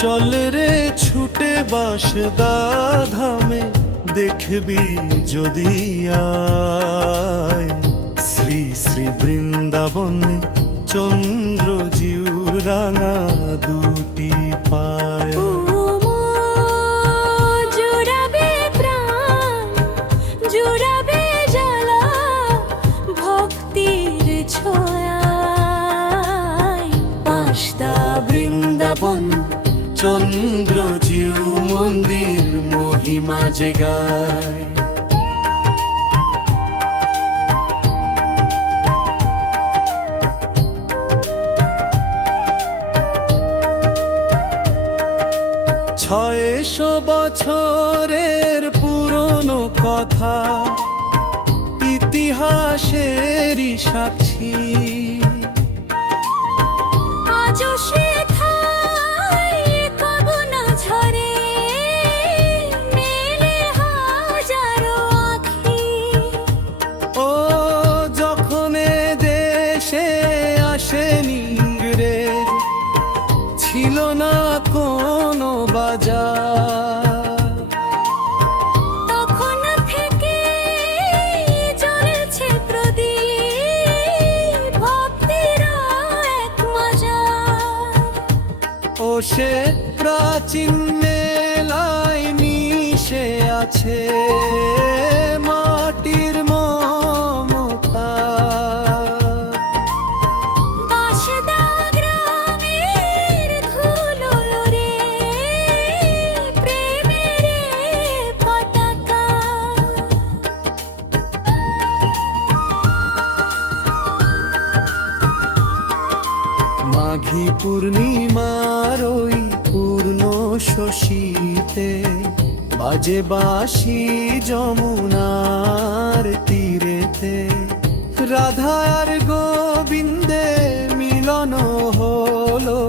চল রে ছুটে বাঁশদা ধামে, দেখবি যদি আয় শ্রী শ্রী বৃন্দাবনে চন্দ্র জিউরাঙা দুটি পায়। জুড়াবে প্রাণ, জুড়াবে জ্বালা, ভক্তির ছোঁয়ায় বাঁশদা বৃন্দাবন চন্দ্র জিউ মন্দির মহিমা যে গায়। ছয়শো বছরের পুরনো কথা, ইতিহাসেরই সাক্ষী। আজও সেথায় কবু না ঝরে, মেলে হাজারো আঁখি। ও যখন এ দেশে আসেনি ইংরেজ, ছিল না কোনো বাজার। তখন থেকে জ্বলছে প্রদীপ, ভক্তির এক মজার। ও সে প্রাচীন মেলায় মিশে আছে মাটির মমতা। বাঁশদা গ্রামের ধুলো রে, প্রেমের পতাকা। মাঘী পূর্ণিমার ওই পূর্ণ শশীতে বাজে বাঁশি যমুনার তীরেতে। রাধা আর গোবিন্দে মিলন হলো,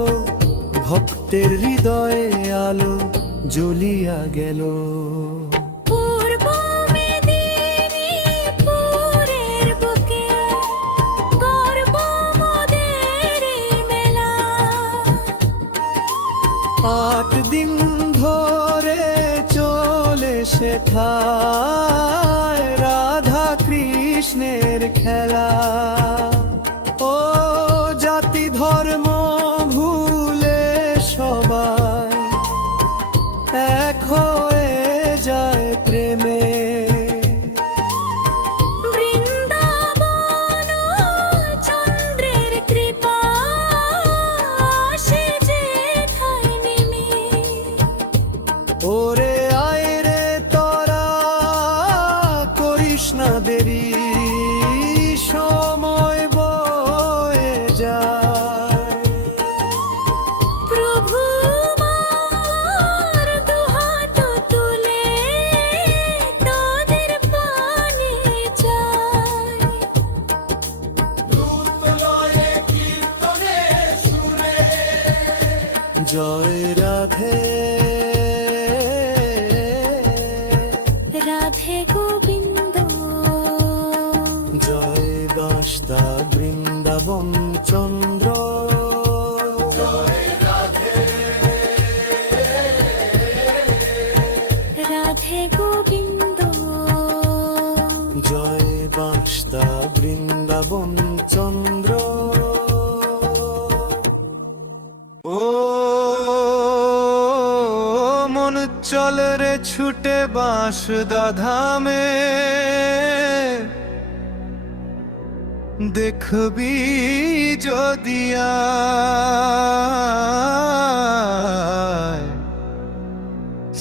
ভক্তের হৃদয়ে আলো জ্বলিয়া গেল। পূর্ব মেদিনীপুরের বুকে গর্ব মোদের মেলা। 8 দিন ধরে চলে সেথায় রাধা কৃষ্ণের খেলা। ও জাতি ধর্ম ভুলে সবাই এক হয়ে যায় প্রেমে। বৃন্দাবন চন্দ্রের কৃপা, আসে যেথায় নেমে। ওরে আয় রে তোরা, করিস না দেরি, সময় বয়ে যায়। প্রভু মোর দুহাত তুলে তোদের পানে চাই। জয় রাধে রাধে গোবিন্দ, জয় বাঁশদা বৃন্দাবন চন্দ্র। রাধে গোবিন্দ, জয় বাঁশদা বৃন্দাবন চন্দ্র। ও মন চল রে ছুটে বাঁশদা ধামে, দেখবি যদি আয়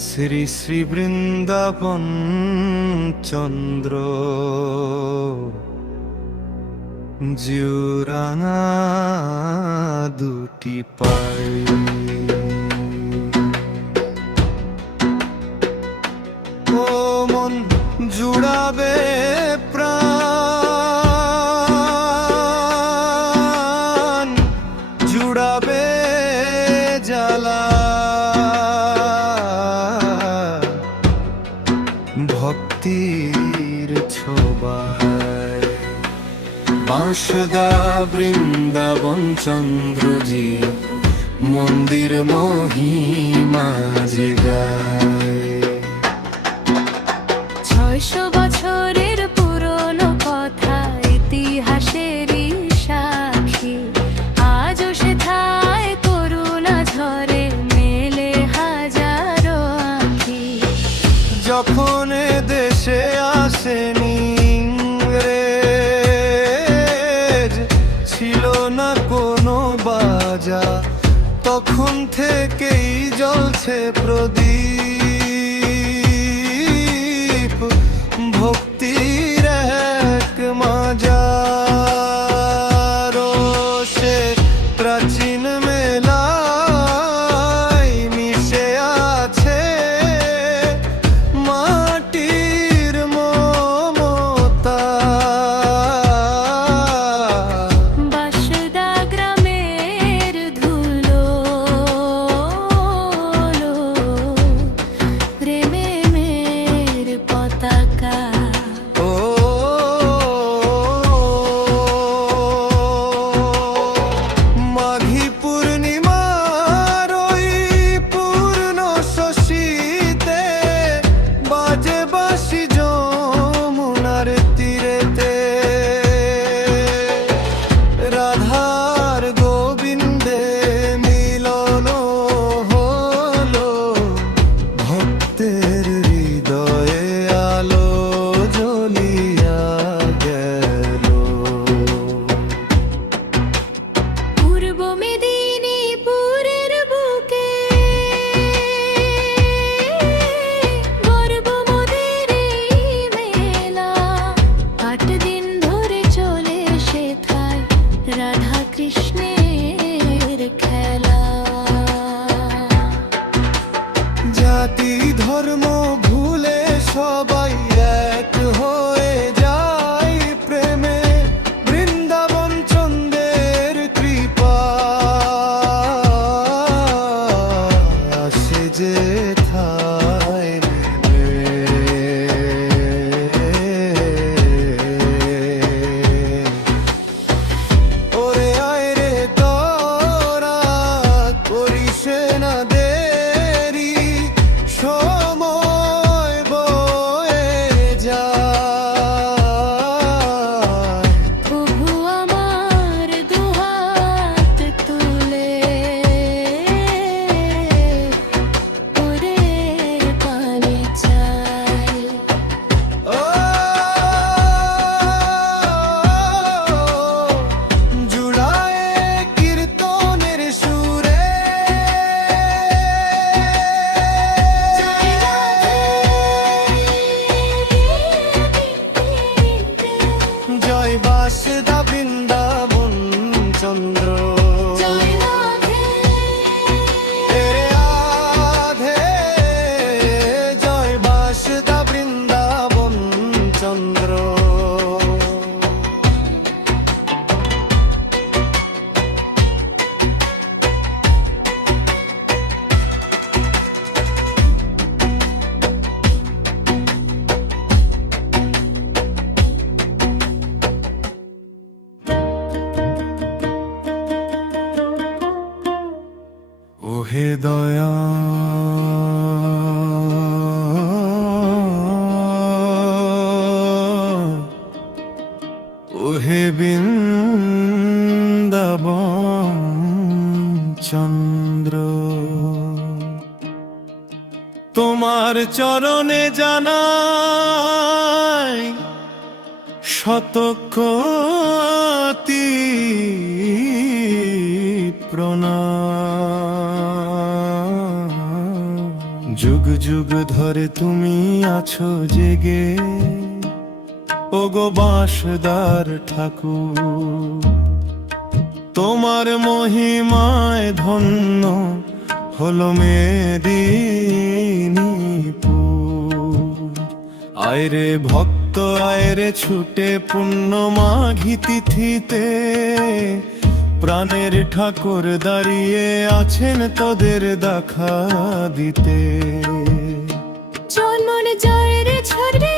শ্রী শ্রী বৃন্দাবন চন্দ্র জিউরাঙা দুটি পাই। ও মন জুড়াবে প্রাণ, জুড়াবে জ্বালা, ভক্তির ছোবায়। বাঁশদা বৃন্দাবন চন্দ্রজি মন্দির মহিমা যে গায়। 600 বছরের পুরনো কথা ইতিহাসেরই সাক্ষী, আজও সেথায় করুণা ঝরে মেলে হাজারো আঁখি। যখন এ দেশে আসেনি ইংরেজ, ছিল না কোনো বাজা, তখন থেকেই জ্বলছে প্রদীপ ভক্তির এক মাজার। সে প্রাচীন মেলায় মিশে আছে মাটির মমতা। বাঁশদা গ্রামের ধুলো প্রেমের পতাকা। ও মাঘী পূর্ণিমার ওই পূর্ণ শশীতে বাজে বাঁশি যমুনার তীরেতে। রাধার গোবিন্দে মিলন হলো, ভক্তের হৃদয়ে আলো জ্বলিয়া গেল। পূর্ব মেদিনীপুরের বুকে গর্ব মোদের এই মেলা, 8 দিন ধরে চলে সেথায় রাধা কৃষ্ণের খেলা। জাতি ধর্ম ভুলে সবাই এক হয়ে যায় প্রেমে, বৃন্দাবন চন্দ্রের কৃপা আসে যে থায় ওরে আয় রে তোরা করিস না দেরি, সময় বয়ে যায়। প্রভু আমার দুহাত তুলে ওরে পানি চাই। ও জুড়ায় কীর্তনের সুরে জয় বাসুদা বৃন্দাবন চন্দ্র। তেরে আধে জয় বাসুদা বৃন্দাবন চন্দ্র। ওহে দয়া ওহে বৃন্দাবন চন্দ্র, তোমার চরণে জানাই শতকোটি প্রণাম। যুগ যুগ ধরে তুমি আছো জেগে, ওগো বাঁশদার ঠাকুর, তোমার মহিমায় ধন্য হলো মেদিনীপুর। আয়রে ভক্ত আয়রে ছুটে পূর্ণ মাঘী তিথিতে, প্রাণের ঠাকুর দাঁড়িয়ে আছেন তোদের দেখা দিতে। চল মন জয় রে ছড়ে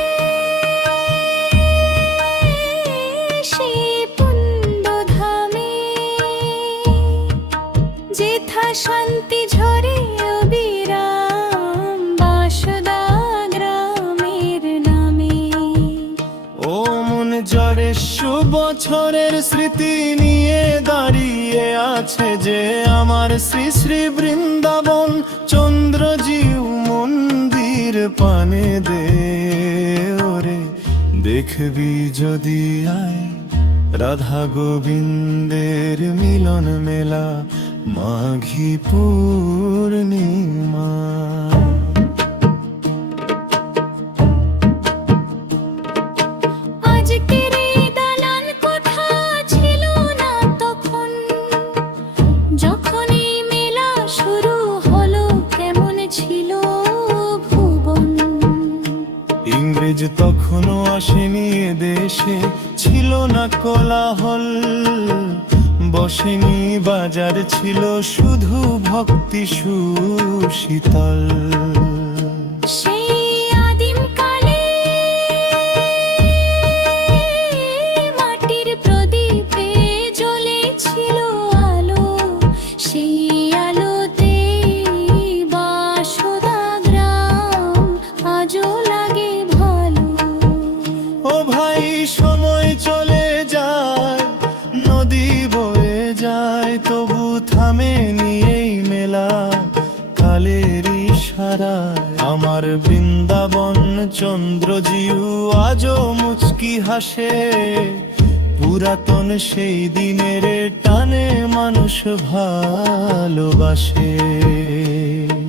সেই পুণ্য ধামে, যেথা বছরের স্মৃতি নিয়ে দাঁড়িয়ে আছে যে আমার শ্রী শ্রী বৃন্দাবন চন্দ্রজিউ মন্দির পানে দে ওরে দেখবি যদি আয় রাধা গোবিন্দের মিলন মেলা মাঘী পূর্ণিমা। আজকের এই দালান কোঠা ছিল না তখন, যখন এই মেলা শুরু হলো কেমন ছিল ভুবন। ইংরেজ তখনও আসেনি এ দেশে, ছিল না কোলাহল, বসেনি বাজার, ছিল শুধু ভক্তি সুশীতল। সেই আদিম কালে মাটির প্রদীপে জ্বলেছিল আলো, সেই আলোতে বাসুদা গ্রাম আজও লাগে ভালো। ও ভাই সময় চলে যায়, নদী বয়ে যায়, তবু থামেনি এই মেলা কালের ইশারায়। আমার বৃন্দাবন চন্দ্রজিউ আজও মুচকি হাসে, পুরাতন সেই দিনের টানে মানুষ ভালোবাসে।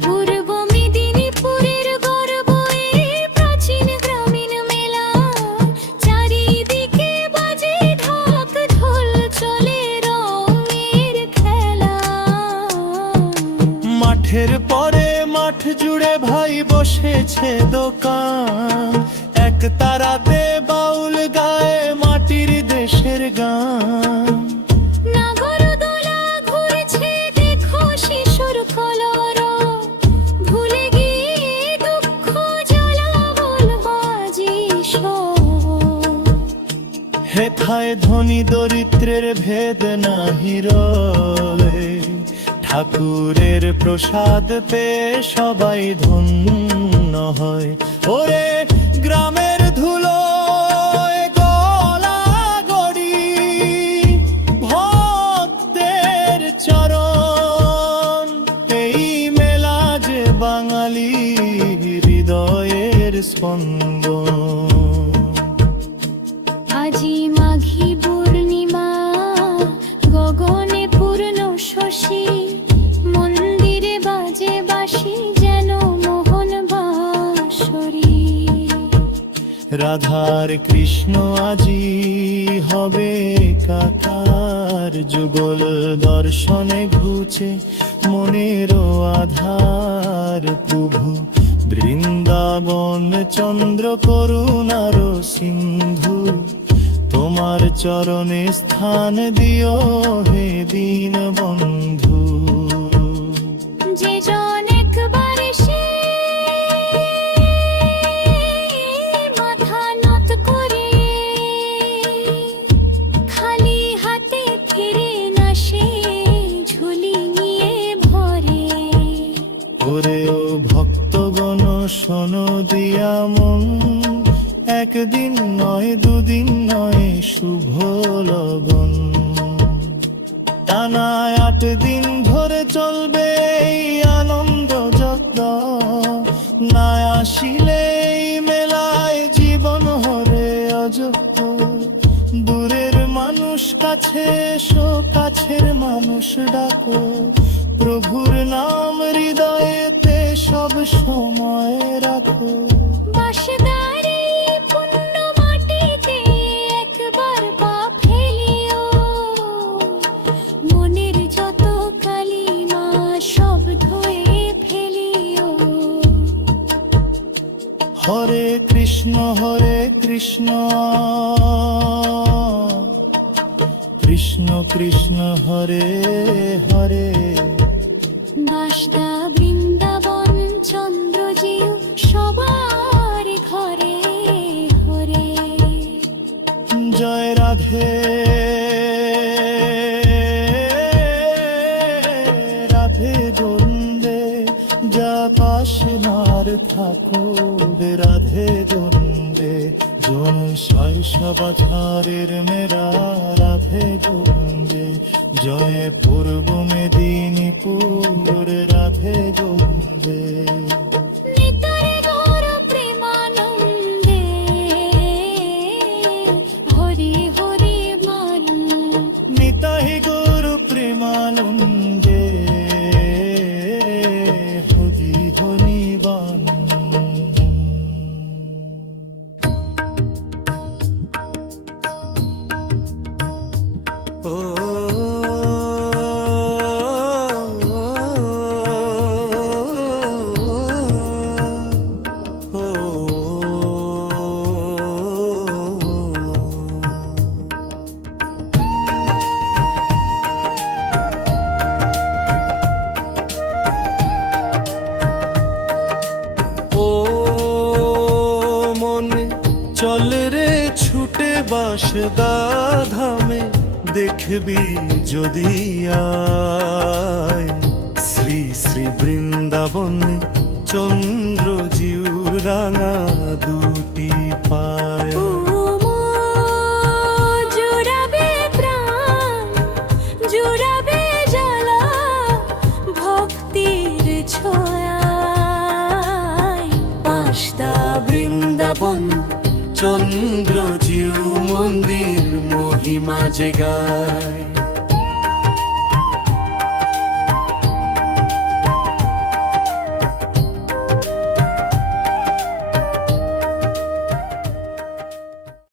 পূর্ব মেদিনীপুরের গর্ব এই প্রাচীন গ্রামীণ মেলা, চারিদিকে বাজে ঢাক ঢোল, চলে রঙের খেলা। মাঠের পরে মাঠ জুড়ে ভাই বসেছে দোকান, এক তারাতে বাউল গায়ে মাটির দেশের গান। নাগরদোলা ঘুরছে দেখো শিশুর কলরব, ভুলে গিয়ে দুঃখ জ্বালা বলবাজি সব। হেথায় ধনী দরিদ্রের ভেদ নাহি রয়ে, ঠাকুরের প্রসাদ পেয়ে সবাই ধন্য হয়। ওরে গ্রামের ধুলো গলা গড়ি, ভক্তের চরণ, এই মেলা যে বাঙালি হৃদয়ের স্পন্দন। আজি মাঘী পূর্ণিমা, গগনে পূর্ণ শশী, মন্দিরে বাজে বাঁশি যেন মোহন বাঁশরী। রাধার কৃষ্ণ আজি হবে কাকার, যুগল দর্শনে ঘুচে মনের আধার। প্রভু বৃন্দাবন চন্দ্র করুণার সিন্ধু, তোমার চরণে স্থান দিও হে দীন বন্ধু। যে জন একবার এসে মাথা নত করে, খালি হাতে ফিরে না সে ঝুলি নিয়ে ভরে। ওরে ও ভক্তগণ শোনো দিয়া মন, একদিন নয় দুদিন নয় শুভ লগন, টানা 8 দিন ধরে চলবে এই আনন্দ যজ্ঞ। না আসিলে এই মেলায় জীবন হরে অযোগ্য। দূরের মানুষ কাছে এসো, কাছের মানুষ ডাকো, প্রভুর নাম হৃদয়েতে সব সময় রাখো। বাঁশদ্বারে পুণ্য মাটিতে একবার পা ফেলিও, মনের যত কালিমা সব ধুয়ে ফেলিও। হরে কৃষ্ণ কৃষ্ণ কৃষ্ণ হরে হরে। বাঁশদা বৃন্দাবন চন্দ্রজিউ সবার ঘরে হরে। জয় রাধে রাধে গোবিন্দে, যা পাশে মার ঠাকুর রাধে গোবিন্দে, জন সারসা বাছারের মেরা রাধে গোবিন্দে জয় পূর্ব মেদিনীপুর রাধে গোবিন্দে নিতাই গৌর প্রেমানন্দে হরি হরি মান নিতাই গৌর প্রেমানন্দে হরি হরি বান ও মনে চল রে ছুটে বাসদা ধামে দেখবি যদি আয় শ্রী শ্রী বৃন্দাবনে চন্দ্র জিউ রাঙা দুটি পায় ও মন জুড়াবে প্রাণ জুড়াবে জ্বালা ভক্তির ছোঁয়ায় পাঁচটা বৃন্দাবন চন্দ্র জিউ মন্দির মহিমা যে গায়